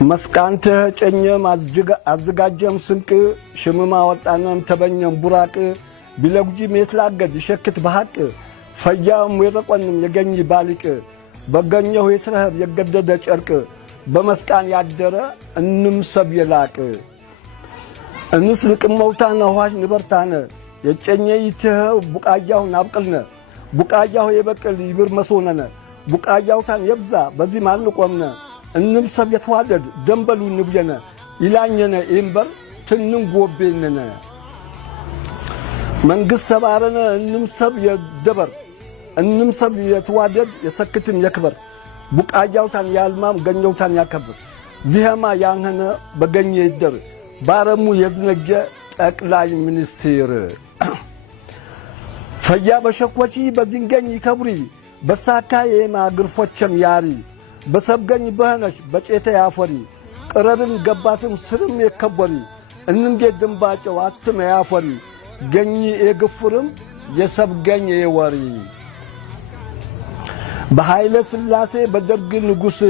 መስቃንተ ጨኘም አዝጋጀም ስንቅ ሽምማ ወጣነም ተበኘም ቡራቅ ቢለጉጂ ሜትላገድ ይሸክት በሐቅ ፈያም ወረቆንም የገኝ ባሊቅ በገኘው የስረህብ የገደደ ጨርቅ በመስቃን ያደረ እንም ሰብ የላቅ እንስልቅ መውታነ ሆሽ ንበርታነ የጨኘይተ ቡቃያው ናብቅልነ ቡቃያው የበቅል ይብር መስሆነነ ቡቃያው ታን የብዛ በዚህ ማንቆምነ እንም ሰብ የተዋደድ ደንበሉ ንብየነ ይላኘነ ኢምበር ትንን ጎቤነነ መንግስት ሰባረነ እንም ሰብ የደበር እንም ሰብ የተዋደድ የሰክትን የክበር ቡቃያው ታን ያልማም ገኘው ታን ያከብር ዚህማ ያንነ በገኘ ይደር ባረሙ የዝነጀ ጠቅላይ ሚኒስትር ፈያ በሸኮቺ በዚንገኝ ይከብሪ በሳካ የማግርፎችም ያሪ በሰብገኝ በህነሽ በጨተ ያፈሪ ቅረርን ገባትም ስርም የከበሪ እንንጌ ድንባጨው አትም ያፈሪ ገኝ የግፍርም የሰብገኝ የወሪ በኃይለ ሥላሴ በደርግ ንጉስ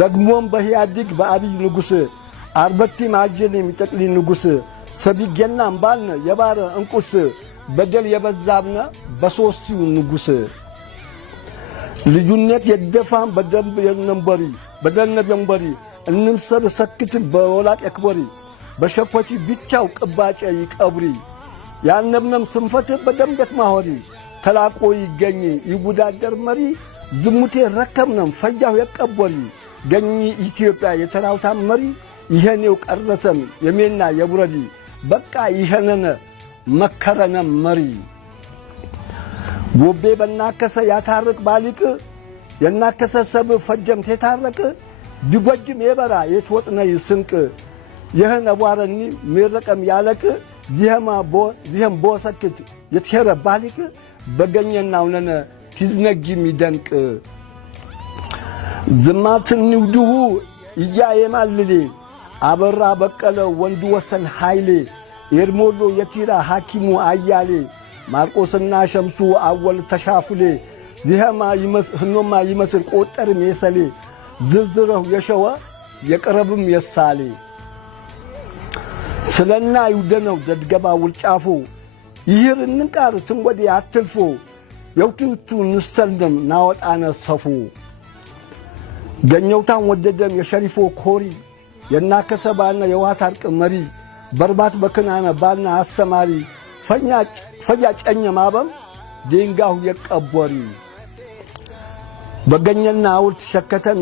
ደግሞም በህያዲግ በአብይ ንጉስ አርበቲ ማጀን የሚጠቅሊ ንጉስ ሰቢገና አምባልነ የባረ እንቁስ በደል የበዛብነ በሶስቲው ንጉስ ልዩነት የደፋም በደንብ የነንበሪ በደነብ የንበሪ እንምሰብ ሰክት በወላቅ የክበሪ በሸኮቺ ብቻው ቅባጨ ይቀብሪ ያነብነም ስንፈት በደንበት ማሆሪ ተላቆ ይገኝ ይጉዳደር መሪ ዝሙቴ ረከምነም ፈያው የቀበሊ ገኝ ኢትዮጵያ የተራውታም መሪ ይሄኔው ቀረሰም የሜና የቡረዲ በቃ ይሄነነ መከረነ መሪ ጎቤ በናከሰ ያታርቅ ባሊቅ የናከሰ ሰብ ፈጀም ተታረቅ ቢጎጅም የበራ የተወጥነ ይስንቅ ይሄን አቧረኒ ምረቀም ያለቅ ዚህም ቦሰክት የተሸረ ባሊቅ በገኘናው ነነ ትዝነጊ ሚደንቅ ዝማትን ንውዱሁ እያ የማልሌ አበራ በቀለ ወንዱ ወሰን ኃይሌ ኤርሞሎ የቲራ ሐኪሙ አያሌ ማርቆስና ሸምሱ አወል ተሻፉሌ ዚህማ ህኖማ ይመስል ቆጠርም የሰሌ ዝርዝረው የሸወ የቀረብም የሳሌ ስለና ይውደነው ደድገባ ውልጫፎ ይህር እንቃር ትንወዲ አትልፎ የውክቱ ንስተልደም ናወጣነ ሰፉ ገኘውታን ወደደም የሸሪፎ ኮሪ የናከሰባና የዋታርቅ መሪ በርባት በከናና ባልና አስተማሪ ፈያ ጨኘ ማበም ዴንጋው የቀበሪ በገኘና አውልት ሸከተ